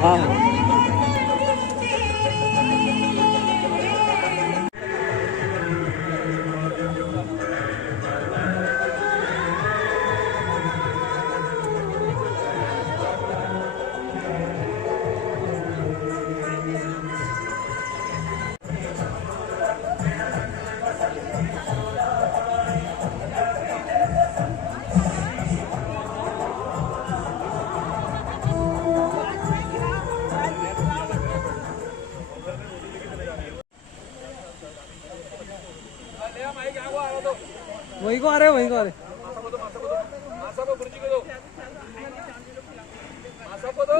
हाँ वही को आ रहे वही को आ रहे मासा को बुर्जी को दो मासा को दो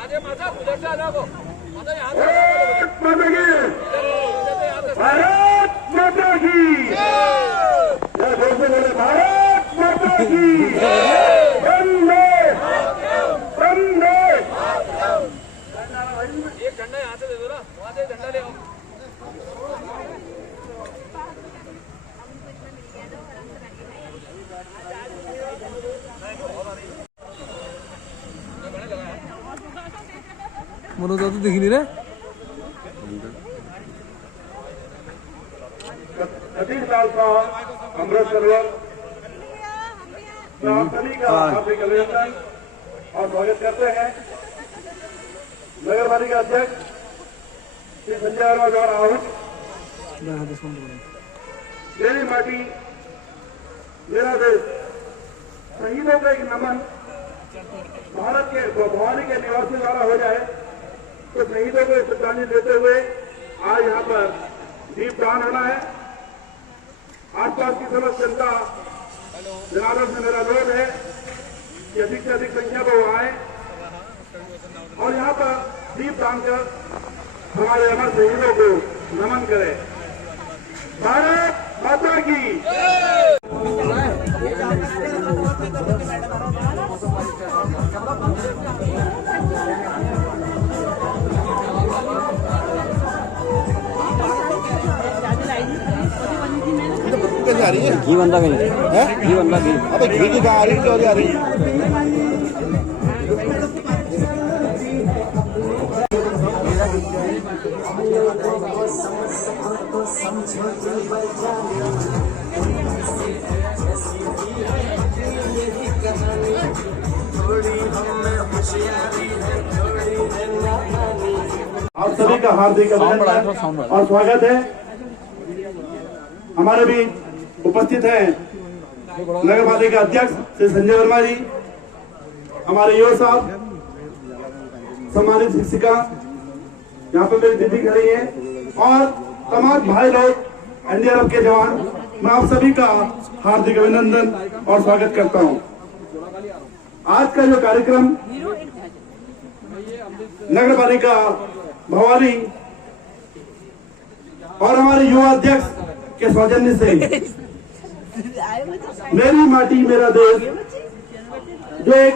आजे मासा उधर से आ जाओ मासा यहाँ से भारत माता की जय बोले भारत माता की वंदे वंदे एक झंडा यहाँ से दे दो ना वहाँ से झंडा ले आओ मनोज तो दिख नहीं रहे सतीश लाल का अमृत सरोवर सभी का हार्दिक अभिनंदन और स्वागत करते हैं। नगर पालिका अध्यक्ष श्री संजय वर्मा द्वारा आहूत मेरी माटी मेरा देश शहीदों का एक नमन भारत के भवानी के निवासी द्वारा हो जाए तो शहीदों को श्रद्धांजलि देते हुए आज यहाँ पर दीपदान होना है। आसपास की समस्त जनता जनार्दन से मेरा अनुरोध है कि अधिक से अधिक संख्या में वो आए और यहाँ पर दीपदान कर हमारे अमर शहीदों को नमन करें। भारत माता की कैसे आ रही है? घी बंदा कहीं है? घी बंदा घी अबे घी की कहाँ आ रही है? आ रही आप सभी का हार्दिक अभिनंदन और स्वागत है। हमारे भी उपस्थित हैं नगर पालिका अध्यक्ष श्री संजय वर्मा जी, हमारे युवा साहब, सम्मानित शिक्षिका, यहाँ पे मेरी दीदी खड़ी है और तमाम भाई लोग, एनडीआरएफ के जवान, मैं आप सभी का हार्दिक अभिनंदन और स्वागत करता हूँ। आज का जो कार्यक्रम नगर पालिका भवानी और हमारे युवा अध्यक्ष के सौजन्य से मेरी माटी मेरा देश जो एक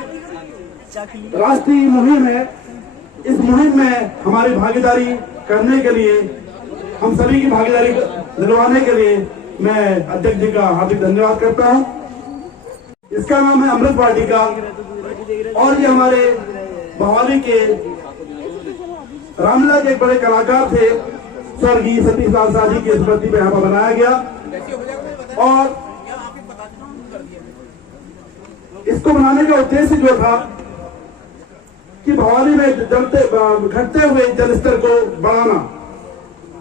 राष्ट्रीय मुहिम है, इस मुहिम में हमारी भागीदारी करने के लिए, हम सभी की भागीदारी दिलवाने के लिए मैं अध्यक्ष जी का हार्दिक धन्यवाद करता हूं। इसका नाम है अमृत वाटिका और ये हमारे भवानी के रामलीला के एक बड़े कलाकार थे स्वर्गीय सतीश लाल शाह जी की स्मृति में यहाँ पर बनाया गया और इसको बनाने का उद्देश्य जो था कि भवानी में घटते हुए जलस्तर को बढ़ाना।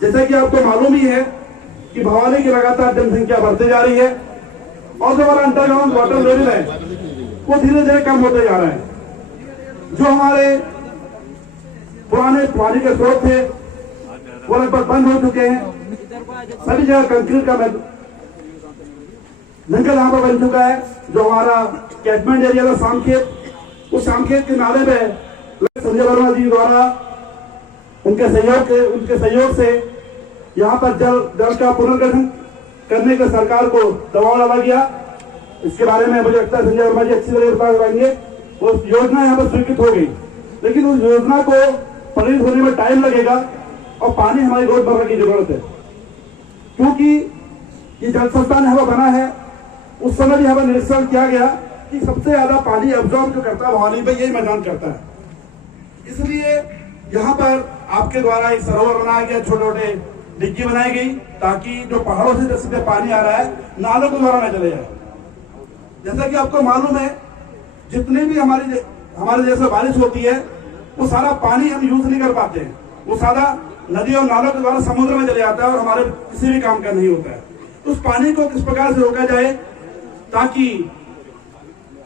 जैसा कि आपको मालूम ही है कि भवानी की लगातार जनसंख्या बढ़ती जा रही है और जो हमारा अंडरग्राउंड वाटर लेवल है वो धीरे धीरे कम होते जा रहा है। जो हमारे पुराने पानी के स्रोत थे वो लगभग बंद हो चुके हैं। सभी जगह कंक्रीट का जंगल यहाँ पर बन चुका है। जो हमारा कैचमेंट एरिया था शामखेत, उस शामखेत के नाले में संजय वर्मा जी द्वारा उनके सहयोग से यहाँ पर जल का पुनर्गठन करने के सरकार को दबाव डाला गया। इसके बारे में मुझे लगता है संजय वर्मा जी अच्छी तरह बता पाएंगे। वो योजना यहाँ पर स्वीकृत हो गई, लेकिन उस योजना को परिणित होने में टाइम लगेगा और पानी हमारी रोजमर्रा की जरूरत है। क्योंकि ये जल संस्थान यहाँ बना है, उस समय भी यहाँ पर निरीक्षण किया गया कि सबसे ज्यादा पानी एब्जॉर्ब जो करता है भवानी पे यही मैदान करता है। इसलिए यहाँ पर आपके द्वारा एक सरोवर बनाया गया, छोटे छोटे डिग्गी बनाई गई ताकि जो पहाड़ों से सीधे पानी आ रहा है नालों के द्वारा न चले जाए। जैसा कि आपको मालूम है, जितनी भी हमारे देश में बारिश होती है वो सारा पानी हम यूज नहीं कर पाते हैं, वो सारा नदी और नालों के द्वारा समुद्र में चले जाता है और हमारे किसी भी काम का नहीं होता है। तो उस पानी को किस प्रकार से रोका जाए ताकि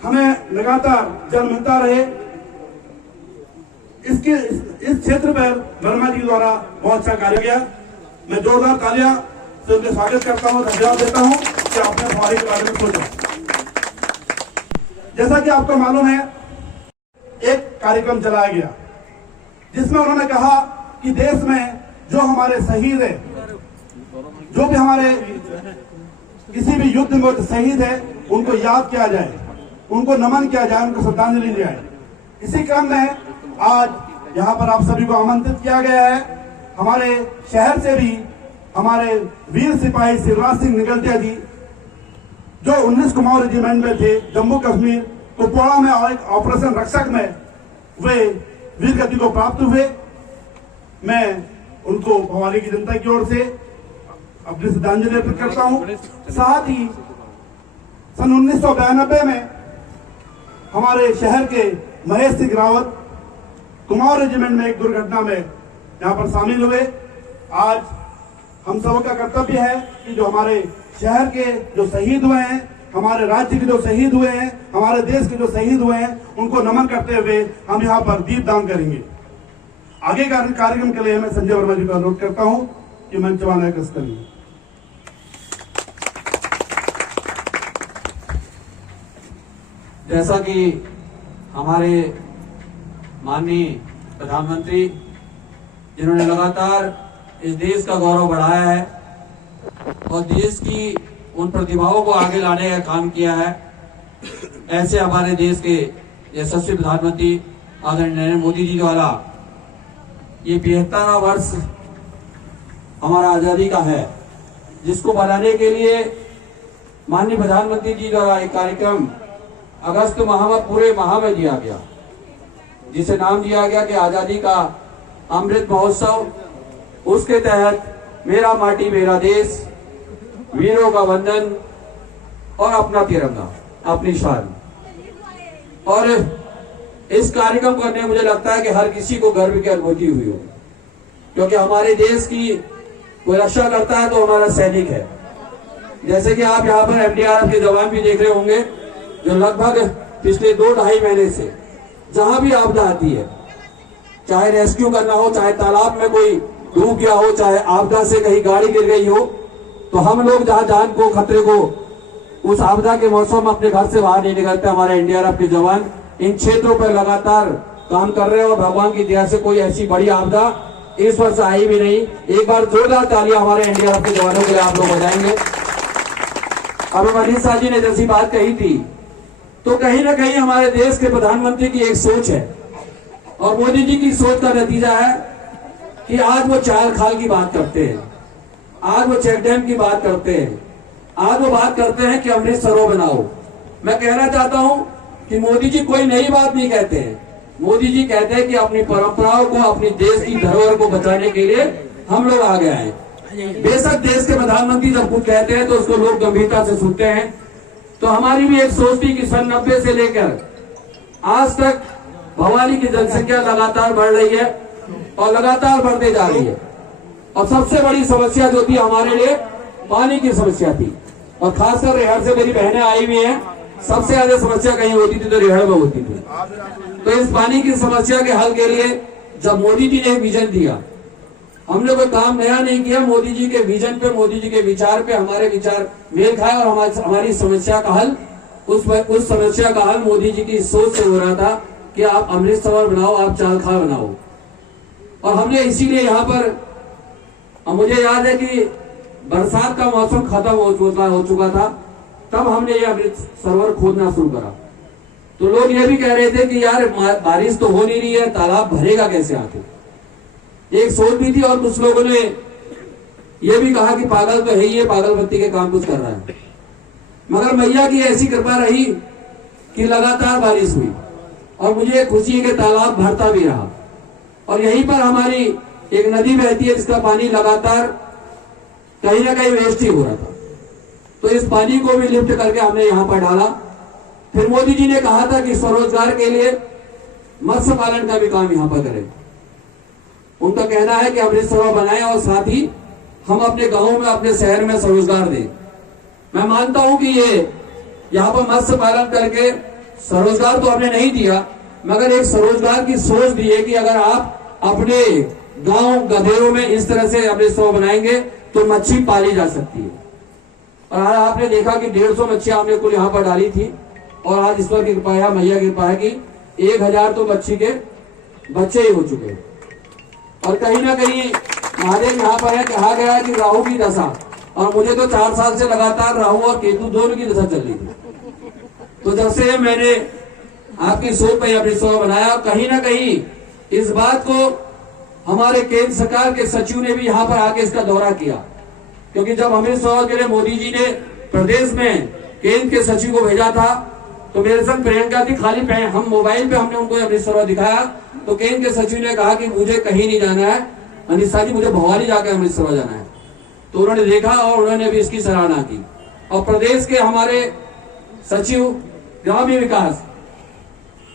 हमें लगातार जल मिलता रहे, इस क्षेत्र पर वर्मा जी द्वारा बहुत अच्छा कार्य किया। मैं जोरदार तालियां से उनके स्वागत करता हूं, धन्यवाद देता हूं कि आपने फवारे के बारे में सोचा। जैसा कि आपको मालूम है, एक कार्यक्रम चलाया गया जिसमें उन्होंने कहा कि देश में जो हमारे शहीद है, जो भी हमारे किसी भी युद्ध में शहीद है, उनको याद किया जाए, उनको नमन किया जाए, उनको श्रद्धांजलि दी जाए। इसी क्रम में आज यहाँ पर आप सभी को आमंत्रित किया गया है। हमारे शहर से भी हमारे वीर सिपाही शिवराज सिंह निगलटिया जी, जो 19 कुमाऊं रेजिमेंट में थे, जम्मू कश्मीर कुपवाड़ा में और एक ऑपरेशन रक्षक में वे वीर गति को प्राप्त हुए। मैं उनको भवानी की जनता की ओर से अपनी श्रद्धांजलि अर्पित करता हूं। साथ ही सन 1992 में हमारे शहर के महेश सिंह रावत कुमाऊं रेजिमेंट में एक दुर्घटना में यहाँ पर शामिल हुए। आज हम सबका कर्तव्य है कि जो हमारे शहर के जो शहीद हुए हैं, हमारे राज्य के जो शहीद हुए हैं, हमारे देश के जो शहीद हुए हैं, उनको नमन करते हुए हम यहाँ पर दीपदान करेंगे। आगे का कार्यक्रम के लिए मैं संजय वर्मा जी को अनुरोध करता हूँ कि मंच वाला करेंगे। जैसा कि हमारे माननीय प्रधानमंत्री, जिन्होंने लगातार इस देश का गौरव बढ़ाया है और देश की उन प्रतिभाओं को आगे लाने का काम किया है, ऐसे हमारे देश के यशस्वी प्रधानमंत्री आदरणीय नरेंद्र मोदी जी द्वारा ये 75वां वर्ष हमारा आजादी का है, जिसको बनाने के लिए माननीय प्रधानमंत्री जी द्वारा एक कार्यक्रम अगस्त माह में, पूरे माह में दिया गया, जिसे नाम दिया गया कि आजादी का अमृत महोत्सव। उसके तहत मेरा माटी मेरा देश, वीरों का वंदन और अपना तिरंगा अपनी शान। और इस कार्यक्रम करने में मुझे लगता है कि हर किसी को गर्व की अनुभूति हुई हो, क्योंकि हमारे देश की कोई रक्षा करता है तो हमारा सैनिक है। जैसे कि आप यहाँ पर एनडीआरएफ के जवान भी देख रहे होंगे, जो लगभग पिछले 2-2.5 महीने से जहां भी आपदा आती है, चाहे रेस्क्यू करना हो, चाहे तालाब में कोई डूब गया हो, चाहे आपदा से कहीं गाड़ी गिर गई हो, तो हम लोग जहां जान को, खतरे को, उस आपदा के मौसम में अपने घर से बाहर नहीं निकलते। हमारे एनडीआरएफ के जवान इन क्षेत्रों पर लगातार काम कर रहे हैं और भगवान की दया से कोई ऐसी बड़ी आपदा इस वर्ष आई भी नहीं। एक बार जोरदार तालियां हमारे एनडीआरएफ के जवानों के लिए आप लोग बजाएंगे। अब मनीषा जी ने जैसी बात कही थी, तो कहीं ना कहीं हमारे देश के प्रधानमंत्री की एक सोच है और मोदी जी की सोच का नतीजा है कि आज वो चाल खाल की बात करते हैं, आज वो चेक डैम की बात करते हैं, आज वो बात करते हैं कि अमृत सरोवर बनाओ। मैं कहना चाहता हूं कि मोदी जी कोई नई बात नहीं कहते हैं। मोदी जी कहते हैं कि अपनी परंपराओं को, अपनी देश की धरोहर को बचाने के लिए हम लोग आगे आए। बेशक देश के प्रधानमंत्री जब कुछ कहते हैं तो उसको लोग गंभीरता से सुनते हैं। तो हमारी भी एक सोच थी कि सन 90 से लेकर आज तक भवानी की जनसंख्या लगातार बढ़ रही है और लगातार बढ़ते जा रही है। और सबसे बड़ी समस्या जो थी हमारे लिए पानी की समस्या थी, और खासकर रेहड़ से मेरी बहनें आई हुई हैं, सबसे ज्यादा समस्या कहीं होती थी तो रेहड़ में होती थी। तो इस पानी की समस्या के हल के लिए जब मोदी जी ने विजन दिया, हमने कोई काम नया नहीं किया, मोदी जी के विजन पे, मोदी जी के विचार पे हमारे विचार मेल खाए और हमारी समस्या का हल, उस समस्या का हल मोदी जी की सोच से हो रहा था कि आप अमृत सरोवर बनाओ, आप चालखाल बनाओ। और हमने इसीलिए यहाँ पर, मुझे याद है कि बरसात का मौसम खत्म हो चुका था, तब हमने ये अमृत सरोवर खोदना शुरू करा। तो लोग ये भी कह रहे थे कि यार बारिश तो हो नहीं रही है, तालाब भरेगा कैसे आके, एक सोच भी थी। और कुछ लोगों ने यह भी कहा कि पागल तो है ही, पागल बत्ती के काम कुछ कर रहा है। मगर मैया की ऐसी कृपा रही कि लगातार बारिश हुई और मुझे खुशी है कि तालाब भरता भी रहा। और यहीं पर हमारी एक नदी बहती है जिसका पानी लगातार कहीं ना कहीं वेस्ट ही हो रहा था। तो इस पानी को भी लिफ्ट करके हमने यहाँ पर डाला। फिर मोदी जी ने कहा था कि स्वरोजगार के लिए मत्स्य पालन का भी काम यहाँ पर करें। उनका कहना है कि अमृत सरोवर बनाएं और साथ ही हम अपने गांवों में, अपने शहर में स्वरोजगार दें। मैं मानता हूं कि ये यहाँ पर मत्स्य पालन करके स्वरोजगार तो हमने नहीं दिया, मगर एक स्वरोजगार की सोच दी है कि अगर आप अपने गांव गधेरों में इस तरह से अमृत सरोवर बनाएंगे तो मच्छी पाली जा सकती है। और आज आपने देखा कि 150 मच्छियां हमने कुल यहाँ पर डाली थी और आज ईश्वर की कृपा है, मैया की कृपा है कि 1000 तो मच्छी के बच्चे ही हो चुके हैं। और कहीं ना कहीं महादेव यहाँ पर है, कहा गया है कि राहु की दशा, और मुझे तो 4 साल से लगातार राहु और केतु दोनों की दशा चल रही थी। तो जब से मैंने आपकी सोच पर अमृत सरोवर बनाया, कहीं ना कहीं इस बात को हमारे केंद्र सरकार के सचिव ने भी यहाँ पर आके इसका दौरा किया, क्योंकि जब अमृत सरोवर के लिए मोदी जी ने प्रदेश में केंद्र के सचिव को भेजा था तो मेरे संग प्रियंका थी, खाली हम मोबाइल पे हमने उनको अमृत सरोवर दिखाया तो केंद्र के सचिव ने कहा कि मुझे कहीं नहीं जाना है अनिशा जी, मुझे भवानी जाकर अमृत सरोवर जाना है। तो उन्होंने देखा और उन्होंने भी इसकी सराहना की। और प्रदेश के हमारे सचिव ग्रामीण विकास,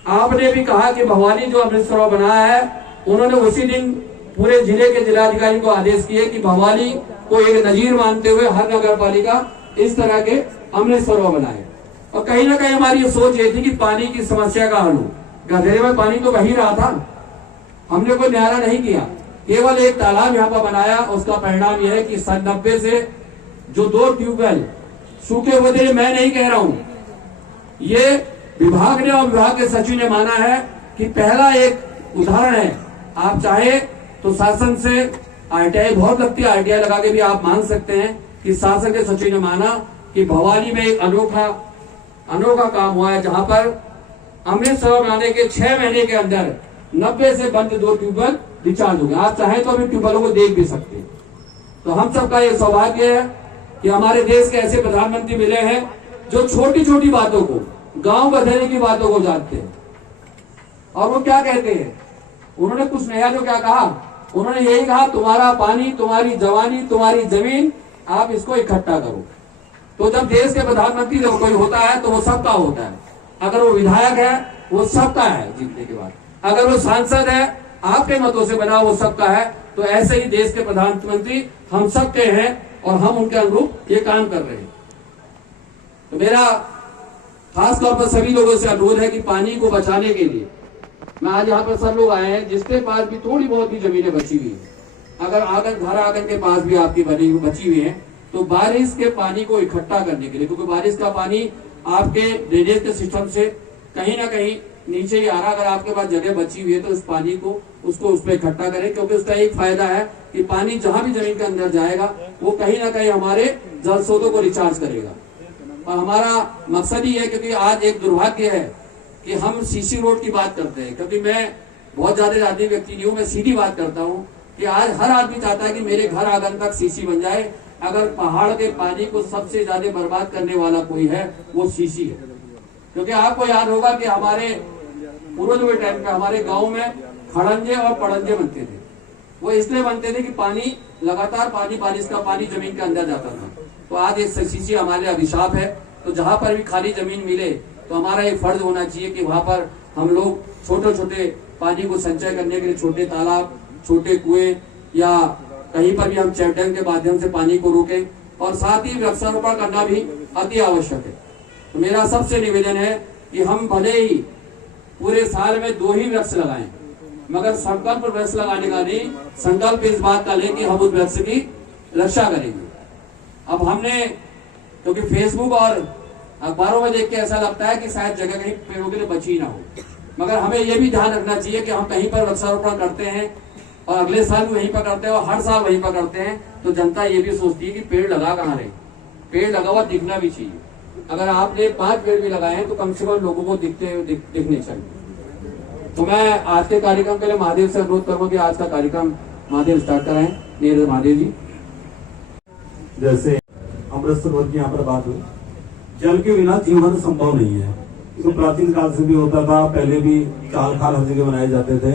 आपने भी कहा कि भवानी जो अमृत सरोवर बनाया है, उन्होंने उसी दिन पूरे जिले के जिलाधिकारी को आदेश किए कि भवानी को एक नजीर मानते हुए हर नगर पालिका इस तरह के अमृत सरोवर बनाए। और कहीं ना कहीं हमारी ये सोच ये थी कि पानी की समस्या का हल हो। गधेरे में पानी तो बही रहा था, हमने कोई न्यारा नहीं किया, केवल एक तालाब यहाँ पर बनाया। उसका परिणाम यह है कि सन 90 से जो 2 ट्यूबवेल सूखे हुए थे, मैं नहीं कह रहा हूं, ये विभाग ने और विभाग के सचिव ने माना है कि पहला एक उदाहरण है। आप चाहे तो शासन से आरटीआई बहुत लगती है, आरटीआई लगा के भी आप मान सकते हैं कि शासन के सचिव ने माना कि भवानी में एक अनोखा काम हुआ है, जहां पर अमृत सरोवर बनाने के 6 महीने के अंदर 90 से बंद 2 ट्यूबवेल रिचार्ज हो गए। आप चाहें तो अभी ट्यूबवेलों को देख भी सकते हैं। तो हम सबका ये सौभाग्य है कि हमारे देश के ऐसे प्रधानमंत्री मिले हैं जो छोटी छोटी बातों को, गांव गधेरे की बातों को जानते हैं। और वो क्या कहते हैं, उन्होंने कुछ नया जो क्या कहा, उन्होंने यही कहा, तुम्हारा पानी, तुम्हारी जवानी, तुम्हारी जमीन, आप इसको इकट्ठा करो। तो जब देश के प्रधानमंत्री जब कोई होता है तो वो सबका होता है। अगर वो विधायक है वो सबका है जीतने के बाद, अगर वो सांसद है आपके मतों से बना वो सबका है। तो ऐसे ही देश के प्रधानमंत्री हम सबके हैं और हम उनके अनुरूप ये काम कर रहे हैं। तो मेरा खास तौर पर सभी लोगों से अनुरोध है कि पानी को बचाने के लिए, मैं आज यहाँ पर सब लोग आए हैं जिसके पास भी थोड़ी बहुत भी जमीनें बची हुई है, अगर आंगन घर आंगन के पास भी आपकी बची हुई है, तो बारिश के पानी को इकट्ठा करने के लिए, क्योंकि बारिश का पानी आपके ड्रेनेज के सिस्टम से कहीं ना कहीं नीचे ही आ रहा, अगर आपके पास जगह बची हुई है तो उस पानी को उसको उस पर इकट्ठा करें, क्योंकि उसका एक फायदा है कि पानी जहां भी जमीन के अंदर जाएगा वो कहीं ना कहीं हमारे जल स्रोतों को रिचार्ज करेगा। और हमारा मकसद ही है, क्योंकि आज एक दुर्भाग्य है कि हम सीसी रोड की बात करते हैं, क्योंकि मैं बहुत ज्यादा आदमी व्यक्ति नहीं हूँ, मैं सीधी बात करता हूँ कि आज हर आदमी चाहता है कि मेरे घर आंगन तक सीसी बन जाए। अगर पहाड़ के पानी को सबसे ज्यादा बर्बाद करने वाला कोई है वो सीसी है। क्योंकि आपको याद होगा कि हमारे पूर्वज के टाइम पे हमारे गांव में खड़ंजे और पड़ंजे बनते थे। वो इसलिए बनते थे कि पानी लगातार बारिश का पानी जमीन के अंदर जाता था। तो आज एक सीसी हमारे अभिशाप है। तो जहां पर भी खाली जमीन मिले तो हमारा ये फर्ज होना चाहिए कि वहां पर हम लोग छोटे छोटे पानी को संचय करने के लिए छोटे तालाब, छोटे कुएं या कहीं पर भी हम चैकडैम के माध्यम से पानी को रोकें। और साथ ही वृक्षारोपण करना भी अति आवश्यक है। तो मेरा सबसे निवेदन है कि हम भले ही पूरे साल में 2 ही वृक्ष लगाएं, मगर संकल्प वृक्ष लगाने का नहीं, संकल्प इस बात का लें कि हम उस वृक्ष की रक्षा करेंगे। अब हमने, क्योंकि फेसबुक और अखबारों में देख के ऐसा लगता है कि शायद जगह कहीं पेड़ों के लिए बची ना हो, मगर हमें यह भी ध्यान रखना चाहिए कि हम कहीं पर वृक्षारोपण करते हैं और अगले साल भी वहीं पर करते हैं और हर साल वहीं पर करते हैं, तो जनता ये भी सोचती है कि पेड़ लगा कहाँ रहे। पेड़ लगा हुआ दिखना भी चाहिए। अगर आपने 5 पेड़ भी लगाए हैं तो कम से कम लोगों को दिखने चाहिए। तो मैं आज के कार्यक्रम के लिए महादेव से अनुरोध करूंगा कि आज का कार्यक्रम महादेव स्टार्ट कराएं। नीरज महादेव जी। जैसे अमृत सरोवर की यहाँ पर बात हुई, जल के बिना जीवन संभव नहीं है। तो प्राचीन काल से भी होता था, पहले भी चाल खाल हर जगह बनाए जाते थे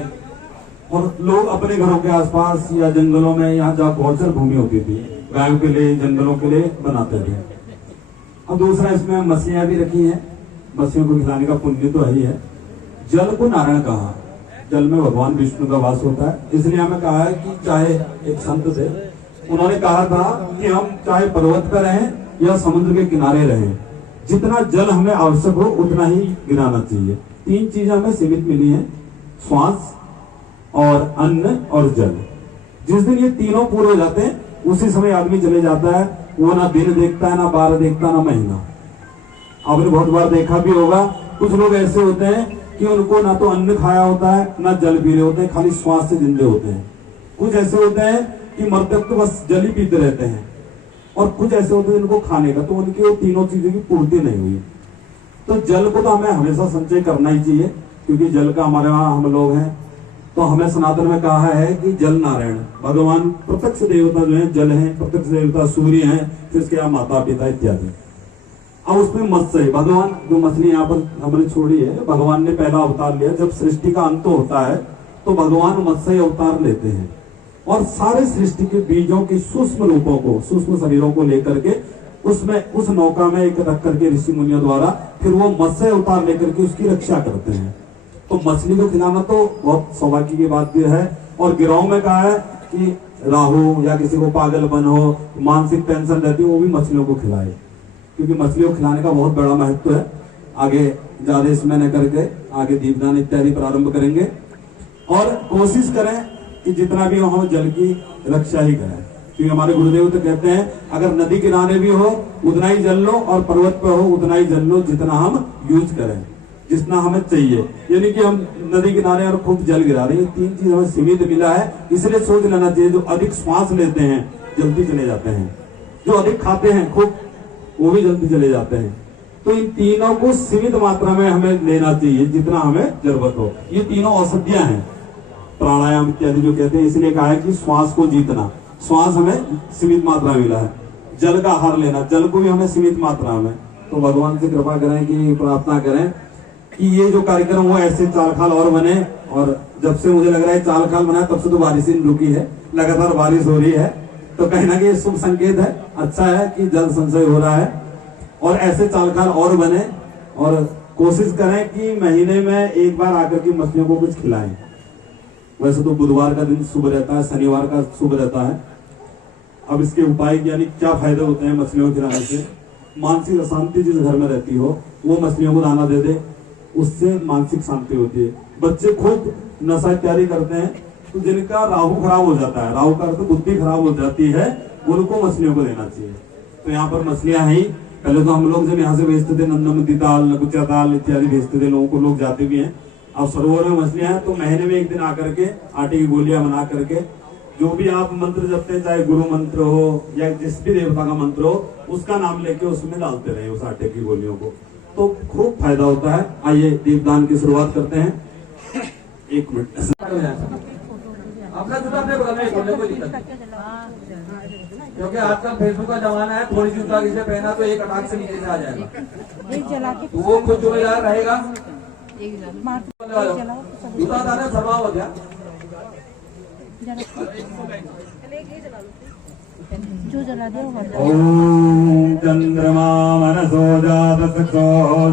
और लोग अपने घरों के आसपास या जंगलों में, यहाँ जहाँ गौचर भूमि होती थी गायों के लिए, जंगलों के लिए बनाते थे। अब दूसरा इसमें मछलियां भी रखी हैं, मछलियों को खिलाने का पुण्य तो है ही है। जल को नारायण कहा, जल में भगवान विष्णु का वास होता है, इसलिए हमें कहा है कि चाहे एक संत थे, उन्होंने कहा था कि हम चाहे पर्वत पर रहें या समुद्र के किनारे रहें, जितना जल हमें आवश्यक हो उतना ही गिराना चाहिए। 3 चीजें हमें सीमित मिली हैं, श्वास और अन्न और जल। जिस दिन ये तीनों पूरे हो जाते हैं उसी समय आदमी चले जाता है, वो ना दिन देखता है, ना बार देखता, ना महीना। आपने बहुत बार देखा भी होगा, कुछ लोग ऐसे होते हैं कि उनको ना तो अन्न खाया होता है, ना जल पी रहे होते हैं, खाली श्वास से जिंदे होते हैं। कुछ ऐसे होते हैं कि मरते वक्त बस जल ही पीते रहते हैं, और कुछ ऐसे होते हैं जिनको खाने का, तो उनकी वो तीनों चीजों की पूर्ति नहीं हुई। तो जल को तो हमें हमेशा संचय करना ही चाहिए, क्योंकि जल का हमारे वहां हम लोग हैं। तो हमें सनातन में कहा है कि जल नारायण, भगवान प्रत्यक्ष देवता जो है जल है, प्रत्यक्ष देवता सूर्य है, फिर इसके यहाँ माता पिता इत्यादि। अब उसमें मत्स्य, भगवान जो मछली यहाँ पर हमने छोड़ी है, भगवान ने पहला अवतार लिया। जब सृष्टि का अंत होता है तो भगवान मत्स्य अवतार लेते हैं और सारे सृष्टि के बीजों के सूक्ष्म रूपों को, सूक्ष्म शरीरों को लेकर के उसमें उस नौका में एक रख करके ऋषि मुनियों द्वारा फिर वो मत्स्य अवतार लेकर के उसकी रक्षा करते हैं। तो मछली को खिलाना तो बहुत सौभाग्य की बात भी है। और गिरोह में कहा है कि राहु या किसी को पागलपन हो, मानसिक टेंशन रहती है, वो भी मछलियों को खिलाए, क्योंकि मछलियों को खिलाने का बहुत बड़ा महत्व है। आगे ज्यादा इसमें न करके आगे दीपदान इत्यादि प्रारंभ करेंगे और कोशिश करें कि जितना भी हो जल की रक्षा ही करें, क्योंकि हमारे गुरुदेव तो कहते हैं अगर नदी किनारे भी हो उतना ही जल लो और पर्वत पर हो उतना ही जल लो जितना हम यूज करें, जितना हमें चाहिए। यानी कि हम नदी किनारे और खूब जल गिरा रहे हैं, 3 चीज हमें सीमित मिला है। इसलिए सोच लेना चाहिए, जो अधिक श्वास लेते हैं जल्दी चले जाते हैं, जो अधिक खाते हैं खूब वो भी जल्दी चले जाते हैं। तो इन तीनों को सीमित मात्रा में हमें लेना चाहिए, जितना हमें जरूरत हो। ये तीनों औषधियां हैं, प्राणायाम इत्यादि जो कहते हैं। इसलिए कहा है कि श्वास को जीतना, श्वास हमें सीमित मात्रा में मिला है। जल का आहार लेना, जल को भी हमें सीमित मात्रा में। तो भगवान से कृपा करें कि प्रार्थना करें कि ये जो कार्यक्रम हो ऐसे चाल खाल और बने। और जब से मुझे लग रहा है चाल खाल बना तब से तो बारिश ही रुकी है, लगातार बारिश हो रही है, तो कहीं ना कहीं शुभ संकेत है, अच्छा है कि जल संचय हो रहा है। और ऐसे चाल खाल और बने और कोशिश करें कि महीने में एक बार आकर के मछलियों को कुछ खिलाएं। वैसे तो बुधवार का दिन शुभ रहता है, शनिवार का शुभ रहता है। अब इसके उपाय यानी क्या फायदे होते हैं मछलियों को खिलाने से? मानसिक अशांति जिस घर में रहती हो वो मछलियों को दाना दे दे, उससे मानसिक शांति होती है। बच्चे खूब नशा इत्यादि करते हैं तो जिनका राहु खराब हो जाता है, राहु का अर्थ बुद्धि खराब हो जाती है, उनको मछलियों को देना चाहिए। तो यहाँ पर मछलियां हैं ही। पहले तो हम लोग जब यहाँ से भेजते थे नंदमती दाल, नकुचा दाल इत्यादि भेजते थे लोगों को, लोग जाते भी हैं। अब सरोवर में मछलियां हैं तो महीने में एक दिन आकर के आटे की गोलियां बना करके जो भी आप मंत्र जपते हैं, चाहे गुरु मंत्र हो या जिस भी देवता का मंत्र हो, उसका नाम लेके उसमें डालते रहे उस आटे की गोलियों को, तो खूब फायदा होता है। आइए दीपदान की शुरुआत करते हैं। 1 मिनट अपना जूता अपने बगल में खोलने को दिक्कत नहीं। क्योंकि आजकल फेसबुक का जमाना है, थोड़ी जूता किसी पहना तो एक अटाक से नीचे से आ जाएगा, तो वो खुद जिम्मेदार रहेगा। जूता दाना सरवा हो गया जो जला दे। ओम चंद्रमा मनसो जात सखो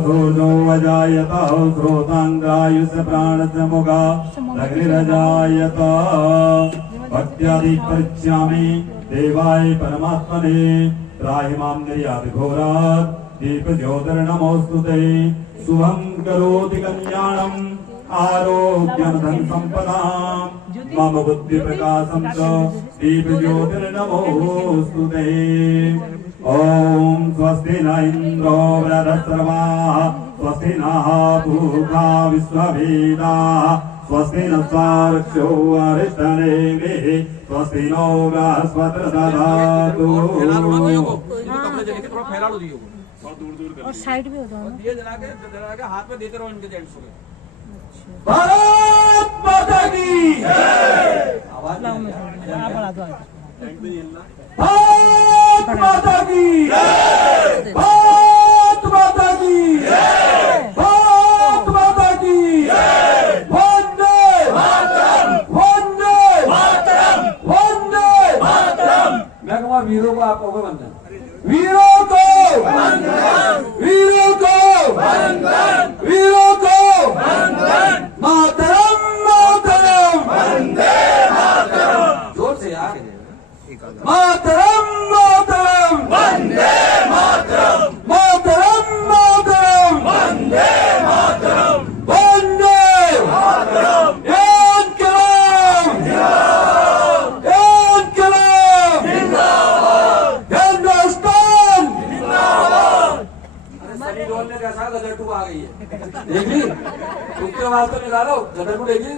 सूर्यो वजायता श्रोतांगायुष प्राणस्य मुगा अग्निरजायता भक्त्यादि परिच्यामि देवाय परमात्मने त्राहि मां निर्याति घोरात् दीप ज्योतिर्नमोस्तुते शुभं करोति कल्याणम् आरोग्यं धन संपदाम् मम बुद्धि प्रकाशं च दीप ज्योतिर्नमोस्तुते। ओम स्वस्ति न इंद्रो वृहस्पतिर्वाः स्वस्ति नः पूषा विश्ववेदाः स्वस्ति न सार्क्ष्यो अरिष्टनेमिः स्वस्ति नो बृहस्पतिर्दधातु। और साइड भी हो जाओ, दिए जला के हाथ में देते रहो इनके जेंट्स को। भारत माता की आवाज आप बढ़ा दो। भारत माता की भारत माता की भारत वीरों को आप होगा वंदन। वीरों को वीरों को वीरों को मातरम मातरम वंदे मातरम। जोर से आगे मातरम मातरम वंदे मातरम मातरम मातरम वंदे मातरम वंदे मातरम। इनकलाब इनकलाब हिंदुस्तान जिंदाबाद। सनी देओल ने कैसा गदर 2 आ गई है, देख ली उसके आवाज तो निकालो, गदर 2 देखिए।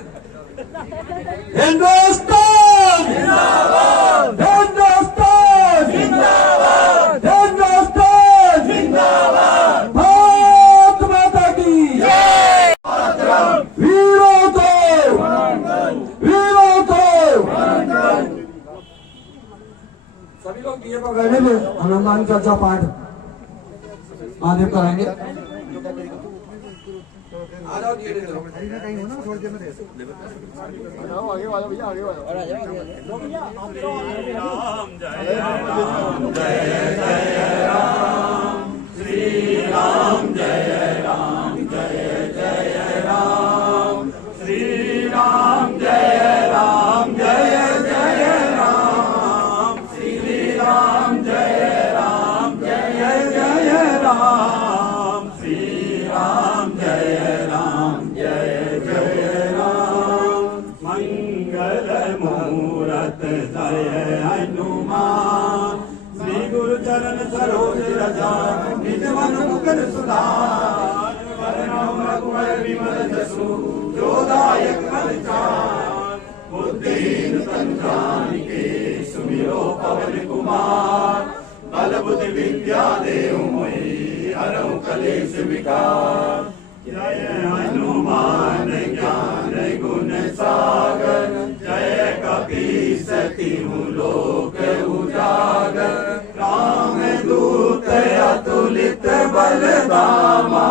हिंदुस्तान जिंदाबाद हिंदुस्तान जिंदाबाद हिंदुस्तान जिंदाबाद। भारत माता की जय। वीरों को वीरों को। सभी लोग दिए पकड़ने में हनुमान चालीसा पाठ महादेव कराएंगे। आ जाओ दिए दे दो। आगे वाला भैया आगे वाला हनुमान श्री गुरु चरण सरोज रजा निज मन मुकुर सुधार वरनौ रघुवर विमल जसु जो दायक फल चार। बुद्धिहीन तन जानिके सुमिरो पवन कुमार बल बुद्धि विद्या देहु मोहि हरहु कलेश विकार। जय हनुमान ज्ञान गुण सागर जय कपीस तिहु लोक उजागर। राम दूत अतुलित बल धामा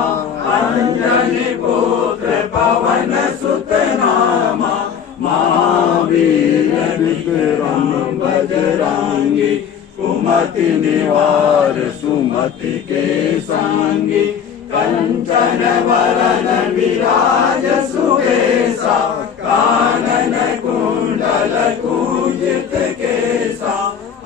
अंजनी पुत्र पवन सुत नामा। महावीर विक्रम बजरंगी कुमति निवार सुमति के संगी। कंचन वरन विराज सुवेशा कानन कुंडल कुंजित केसा।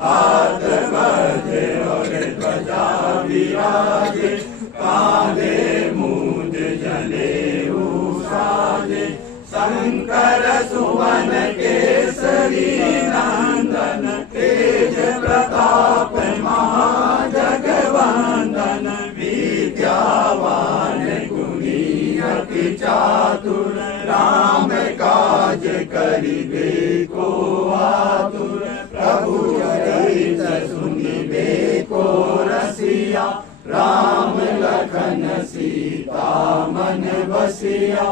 हाथ वज्र और ध्वजा विराजे कांधे मूंज जनेऊ साजे। शंकर सुवन केसरी नंदन तेज प्रताप महाजगवंदन। विद्यावान गुणी अति चातुर राम काज करिबे को आतुर। प्रभु चरित सुनिबे को रसिया राम लखन सीता मन बसिया।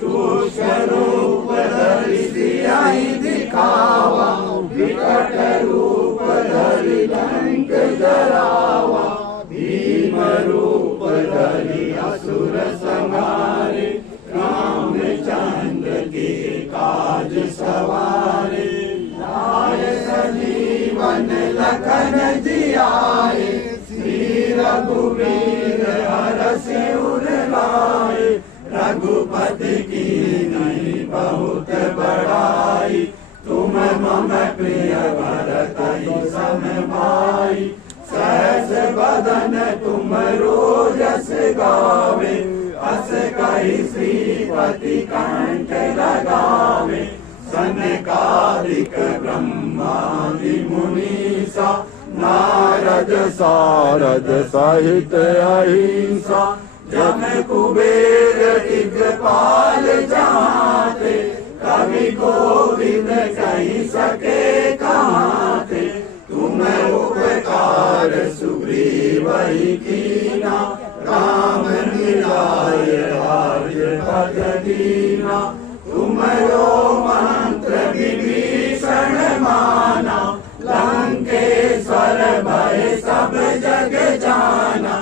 सूक्ष्म रूप धरि सियाहि दिखावा विकट रूप धरि लंक जरावा। भीम रूप धरि असुर संहारे रामचंद्र के काज सवारे। लाए संजीवन लखन जियाए श्री रघुवीर हरषि उर लाए। रघुपति की नहीं बहुत बड़ाई तुम मम प्रिय भरतहि सम भाई। सहस बदन तुम रोजस गावे अस कहि श्रीपति कंठ लगावे। सनकादिक ब्रह्मादि मुनीसा नारद सारद सहित अहिंसा। जम कुबेर दिगपाल जाते कवि गोविंद कहि सके कहाँ थे। तुम उपकार सुग्रीवहि कीना राम मिलाए राज्य पद दीना। तुमरो मंत्र विभीषण माना लंकेश्वर भय सब जग जाना।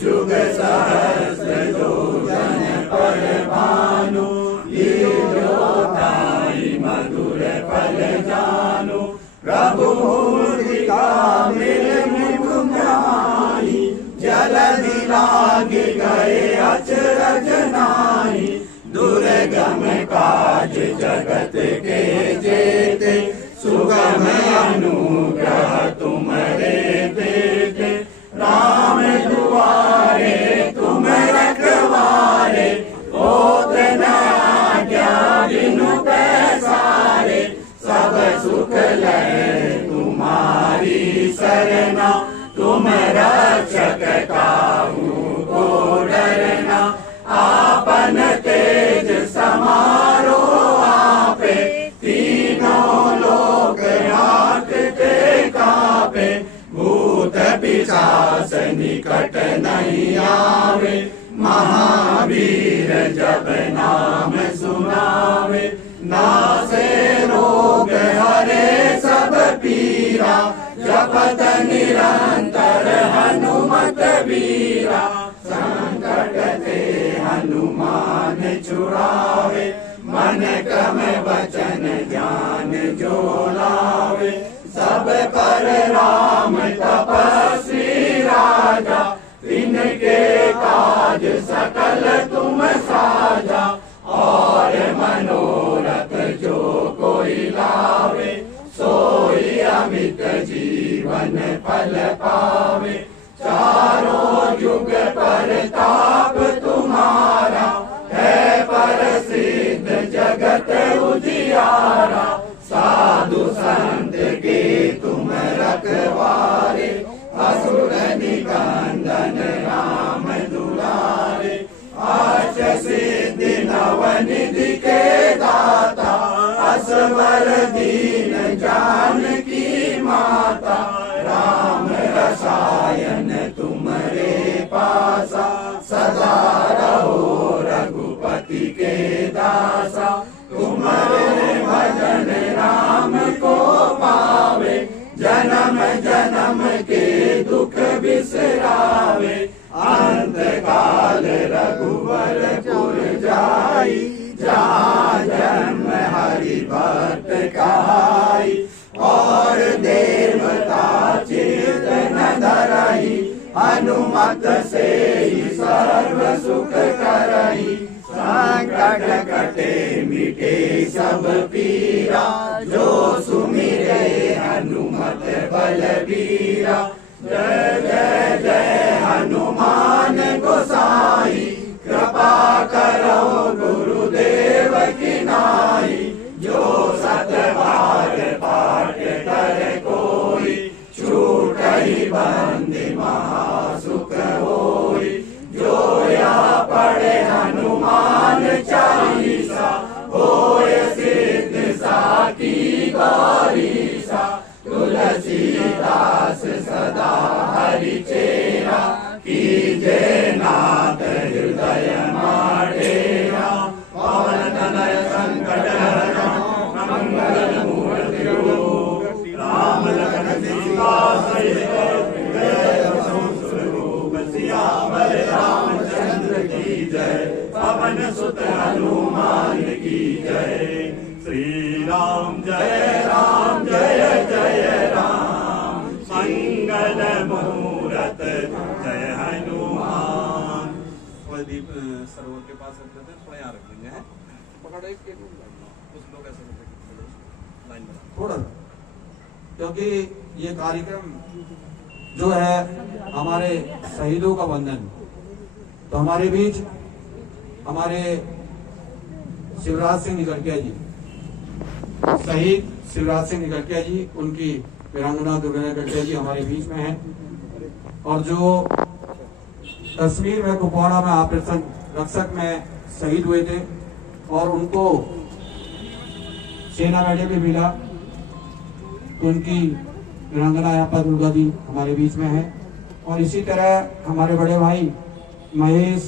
जुग सहस्र योजन पर भानु लील्योताहि मधुर फल जानु। प्रभु मूर्तिका जगत के जेते, सुगम अनुग्रह तुम्हारे देते। राम दुआरे तुम रखवारे, होत न आज्ञा बिनु पैसारे। सब सुख लय तुम्हारी सरना, तुम रक्षक काहू को डरना। आपन तेज समारो आपे, तीनों लोक नाटते कापे। भूत पिशाच निकट नहीं आवे, महावीर जब नाम सुनावे। नासे रोग हरे सब पीरा, जपत निरंतर हनुमत वीरा। संकट ते हनुमान छुड़ावे, मन क्रम वचन ज्ञान जो लावे। सब पर राम तपस्वी राजा, तिनके काज सकल तुम साजा। और मनोरथ जो कोई लावे, सोई अमित जीवन फल पावे। चारों युग परताप तुम्हारा, है प्रसिद्ध जगत उजियारा। साधु संत के तुम रखवारे, असुर निकंदन राम दुलारे। अष्ट सिद्धि नवनिधि के दाता, असवर दीन जानकी माता। राम रसायन तुम्हारे पासा, सदा रहो रघुपति के दासा। तुम्हारे भजन राम को पावे, जन्म जन्म के दुख बिसरावे। अंत काल रघुवर पुर जाई, जहाँ जन्म हरि भक्त कहाई। और देवता चित न धरई, हनुमत से ही सर्व सुख करई। संकट कटे मिटे सब पीरा, जो सुमिरे हनुमत बलबीरा। जय जय जय हनुमान गोसाई, कृपा करो गुरुदेव की नाई। जो सत बार पाठ कर कोई, छूट ही बंदी महासुख होई। जो या पढ़े हनुमान चालीसा, होय सिद्ध साकी गौरीसा। तुलसीदास सदा हरि चेरा, कीजे नाथ हृदय माडेरा। पवन तनय संकट हरण, मंगल मूर्ति राम लखन सीता सहित। सियावर रामचंद्र की जय, पवन सुत हनुमान की जय। श्री राम जय जय राम, मंगल मूरत जय हनुमान। प्रदीप सरोवर के पास रखते थे, थोड़ा यहाँ रख देंगे। पकड़ो एक कुछ लोग ऐसे लाइन बना थोड़ा, क्योंकि ये कार्यक्रम जो है हमारे शहीदों का वंदन, तो हमारे बीच हमारे शिवराज सिंह निकलकिया जी, शहीद शिवराज सिंह निकलकिया जी, उनकी वीरांगना दुर्गा निकलकिया जी हमारे बीच में हैं। और जो कश्मीर में कुपवाड़ा में ऑपरेशन रक्षक में शहीद हुए थे और उनको सेना मेडल भी मिला, तो उनकी वीरांगना यहाँ पर दुर्गा जी हमारे बीच में है। और इसी तरह हमारे बड़े भाई महेश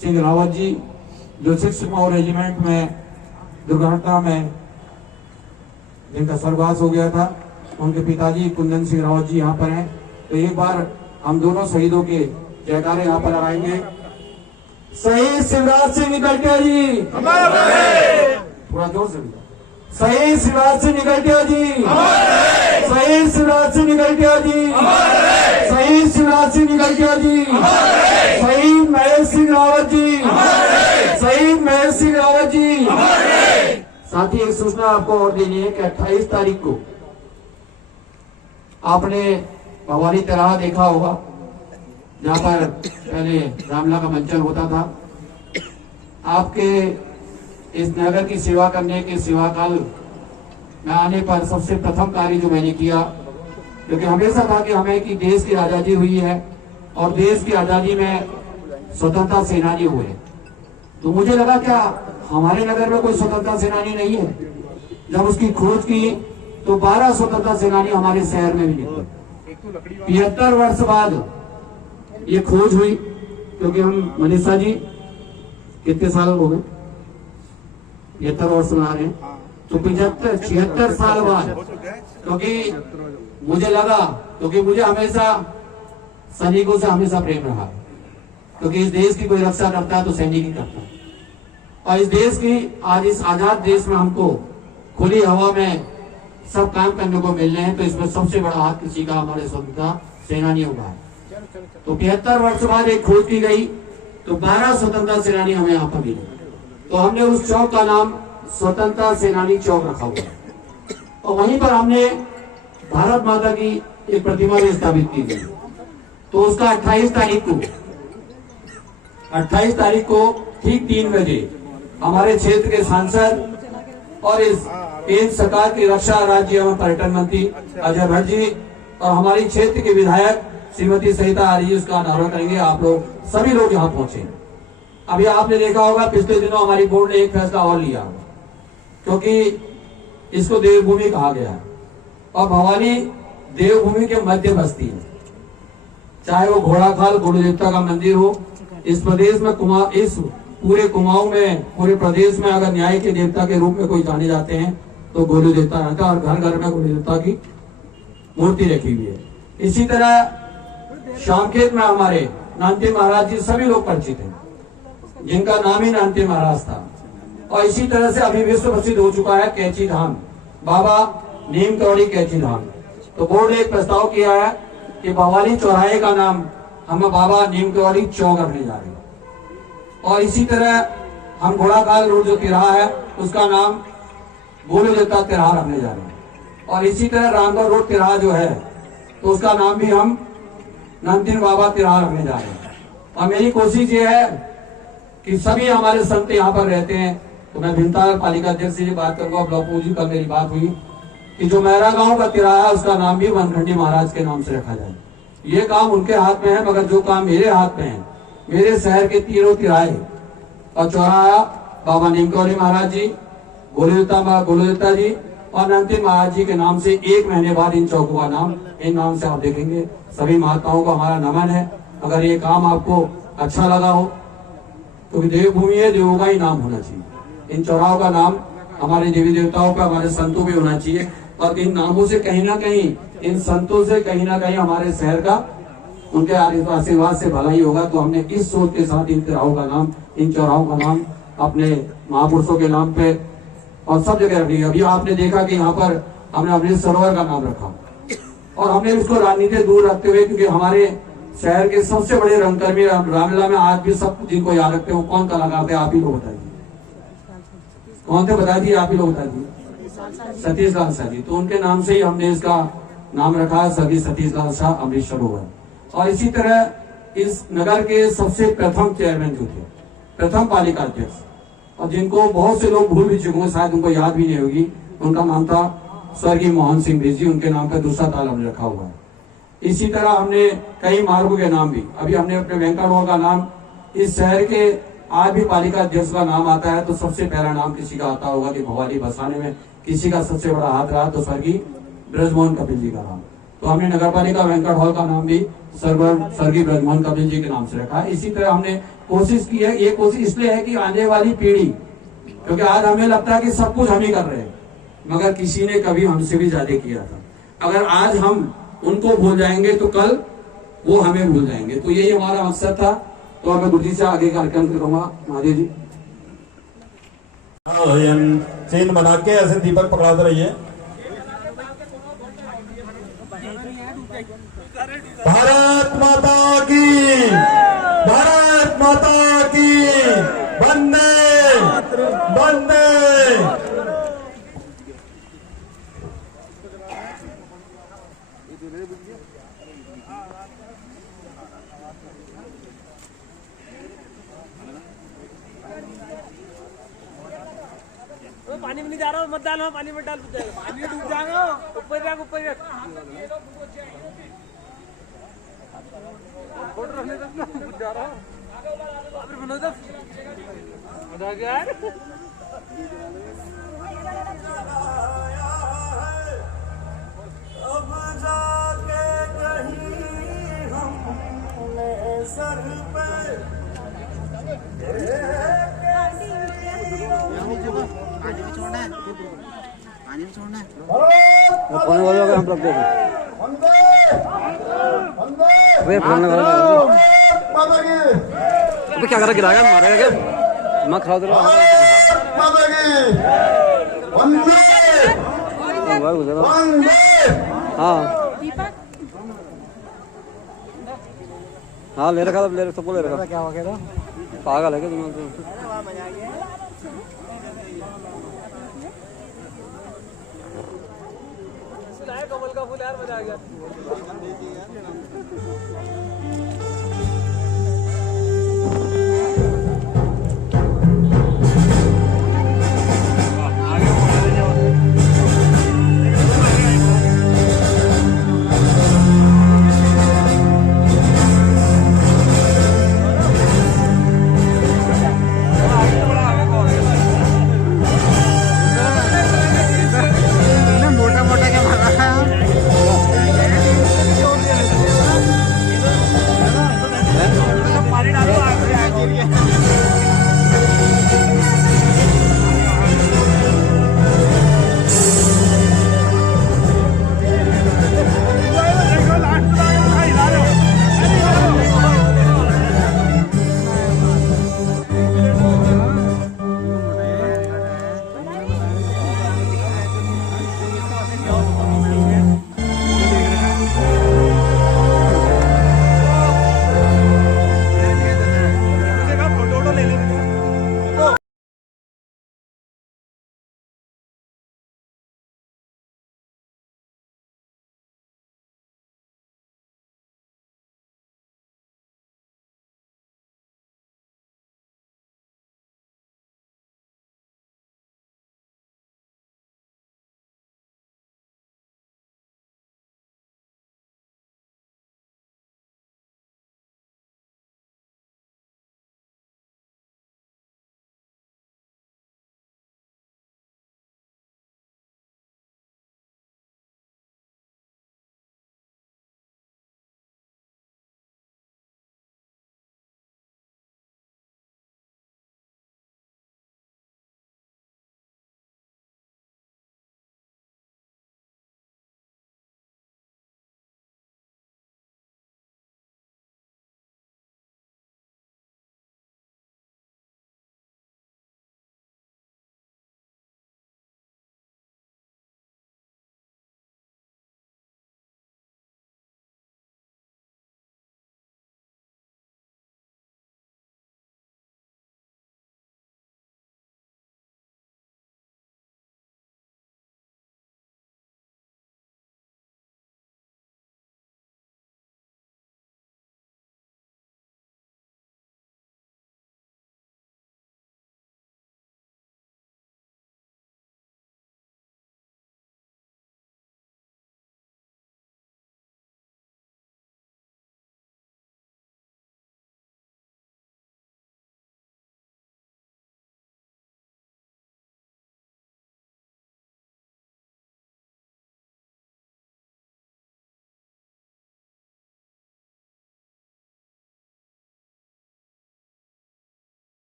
सिंह रावत जी, जो 6 रेजिमेंट में दुर्घटना में जिनका स्वर्गवास हो गया था, उनके पिताजी कुंदन सिंह रावत जी यहाँ पर हैं। तो एक बार हम दोनों शहीदों के जयकारे यहाँ पर लगाएंगे। शहीद शिवराज सिंह निकलकिया जी, थोड़ा जोर से, शहीद शिवराज सिंह निकलकिया जी, शहीद शिवराज सिंह निकलकिया जी, शहीद शिवराज सिंह निकलकिया जी, शहीद महेश सिंह रावत जी, शहीद महेश सिंह रावत जी, साथ ही एक सूचना आपको और देनी है कि 28 तारीख को आपने भवानी तिराहा देखा होगा, जहां पर पहले रामला का मंचन होता था। आपके इस नगर की सेवा करने के सेवा काल में आने पर सबसे प्रथम कार्य जो मैंने किया, क्योंकि हमेशा था कि हमें कि देश की आजादी हुई है और देश की आजादी में स्वतंत्रता सेनानी हुए, तो मुझे लगा क्या हमारे नगर में कोई स्वतंत्रता सेनानी नहीं है। जब उसकी खोज की तो 12 स्वतंत्रता सेनानी हमारे शहर में भी निकले। 75 वर्ष बाद ये खोज हुई, क्योंकि हम मनीषा जी कितने साल हो गए, 75 वर्ष बना रहे हैं, तो 76 साल बाद, क्योंकि मुझे लगा, क्योंकि मुझे हमेशा सैनिकों से हमेशा प्रेम रहा, क्योंकि इस देश की कोई रक्षा करता है तो सैनिक ही करता है। और इस देश की आज इस आजाद देश में हमको खुली हवा में सब काम करने को मिल रहे हैं, तो इसमें सबसे बड़ा हाथ किसी का हमारे स्वतंत्रता सेनानियों का है। तो 75 वर्ष बाद एक खोज की गई तो 12 स्वतंत्रता सेनानी हमें यहाँ पर मिले, तो हमने उस चौक का नाम स्वतंत्रता सेनानी चौक रखा हुआ है। और वहीं पर हमने भारत माता की एक प्रतिमा भी स्थापित की गई। तो उसका 28 तारीख को ठीक 3 बजे हमारे क्षेत्र के सांसद और इस केंद्र सरकार की रक्षा राज्य एवं पर्यटन मंत्री अजय भट्ट जी और हमारी क्षेत्र के विधायक श्रीमती सरिता आर्य जी उसका अनावरण करेंगे। आप लोग सभी लोग यहाँ पहुंचे। अभी आपने देखा होगा पिछले दिनों हमारी बोर्ड ने एक फैसला और लिया, क्योंकि इसको देवभूमि कहा गया है और भवानी देवभूमि के मध्य बस्ती है। चाहे वो घोड़ाखाल गुरु देवता का मंदिर हो, इस प्रदेश में इस पूरे कुमाऊं में, पूरे प्रदेश में अगर न्याय के देवता के रूप में कोई जाने जाते हैं तो गोलू देवता रहता है, और घर घर में गोलू देवता की मूर्ति रखी हुई है। इसी तरह शामखेत में हमारे नानती महाराज जी सभी लोग परिचित हैं, जिनका नाम ही नानती महाराज था। और इसी तरह से अभी विश्व प्रसिद्ध हो चुका है कैची धाम, बाबा नीम कौड़ी कैची धाम। तो बोर्ड ने एक प्रस्ताव किया है कि भवानी चौराहे का नाम हम बाबा नीम कौड़ी चौक रखने जा रहे हैं, और इसी तरह हम घोड़ाखाल रोड जो तिराहा है उसका नाम गोलू देवता तिराहा रखने जा रहे हैं, और इसी तरह रामगढ़ रोड तिराहा जो है तो उसका नाम भी हम नंदन बाबा तिराहा रखने जा रहे हैं। और मेरी कोशिश ये है कि सभी हमारे संत यहाँ पर रहते हैं। तो मैं भिनताल पालिका अध्यक्ष से बात करूंगा, ब्लॉक जी कल मेरी बात हुई कि जो मैरा गांव का तिराहा है उसका नाम भी वनखंडी महाराज के नाम से रखा जाए। ये काम उनके हाथ में है, मगर जो काम मेरे हाथ में है, मेरे शहर के तीनों तिराहे और चौराहा बाबा नीमकौड़ी महाराज जी, गोलू देवता जी और नंदी महाराज जी के नाम से 1 महीने बाद इन चौकों का नाम इन नाम से आप देखेंगे। सभी महात्माओं को हमारा नमन है। अगर ये काम आपको अच्छा लगा हो तो देवभूमि है, देवों का ही नाम होना चाहिए। इन चौराहों का नाम हमारे देवी देवताओं का, हमारे संतों पे होना चाहिए, और इन नामों से कहीं ना कहीं, इन संतों से कहीं ना कहीं हमारे शहर का, उनके आशीर्वाद से भला ही होगा। तो हमने इस सोच के साथ इन तिराहों का नाम, इन चौराहों का नाम अपने महापुरुषों के नाम पे और सब जगह रखी। अभी आपने देखा कि यहाँ पर हमने अमृत सरोवर का नाम रखा, और हमने इसको राजनीति से दूर रखते हुए, क्योंकि हमारे शहर के सबसे बड़े रंगकर्मी रामलीला में आज भी सब जिनको याद रखते हैं वो कौन कलाकार थे, आप ही लोग बताइए। कौन थे बताइए, आप ही लोग बताइए। सतीश लाल शाह जी, तो उनके नाम से ही हमने इसका नाम रखा है सतीश लाल शाह अमृत सरोवर। और इसी तरह इस नगर के सबसे प्रथम चेयरमैन जो थे, प्रथम पालिका अध्यक्ष, और जिनको बहुत से लोग भूल भी चुके हैं, शायद उनको याद भी नहीं होगी, उनका नाम था स्वर्गीय मोहन सिंह भेज जी। उनके नाम पर दूसरा ताल हमने रखा हुआ है। इसी तरह हमने कई मार्गों के नाम भी, अभी हमने अपने वेंकट हॉल का नाम, इस शहर के आज भी पालिका अध्यक्ष का नाम आता है तो सबसे पहला नाम किसी का आता होगा कि भवानी बसाने में किसी का सबसे बड़ा हाथ रहा तो स्वर्गीय ब्रजमोहन कपिल जी का नाम। तो हमने नगर पालिका वेंकट हॉल का नाम भी स्वर्गीय ब्रजमोहन कपिल जी के नाम से रखा है। इसी तरह हमने कोशिश की है, ये कोशिश इसलिए है कि आने वाली पीढ़ी, क्योंकि आज हमें लगता है कि सब कुछ हम ही कर रहे हैं, मगर किसी ने कभी हमसे भी ज्यादा किया था। अगर आज हम उनको भूल जाएंगे तो कल वो हमें भूल जाएंगे। तो यही हमारा मकसद था। तो मैं गुरु जी से आगे कार्यक्रम करूंगा। महादेव जी चेन बना के ऐसे दीपक पकड़ाते रहिए। भारत माता की, भारत माता की, वंदे वंदे पानी में नहीं जा रहा हूँ, मत डालो, पानी मत डाल, पानी डूब जाएगा, ऊपर जाएगा, ऊपर जाएगा। फोटो रखने तक ना जा रहा हूँ, अभी बनो तो मजा आ गया यार। अब जाके कहीं हमने सर पे पानी में छोड़ना है, पानी में छोड़ना है। फोन वालों का हम लोग देखो वंदे वंदे वे फोन वाला माता की अबे क्या कर रहा, गिराएगा मारेगा क्या, मैं खड़ा रहा माता की वंदे वंदे। हाँ हाँ ले रखा, ले रखा, सबको ले रखा। क्या हो गया, पागल है क्या तुम? कमल का फूल यार, मजा आ गया।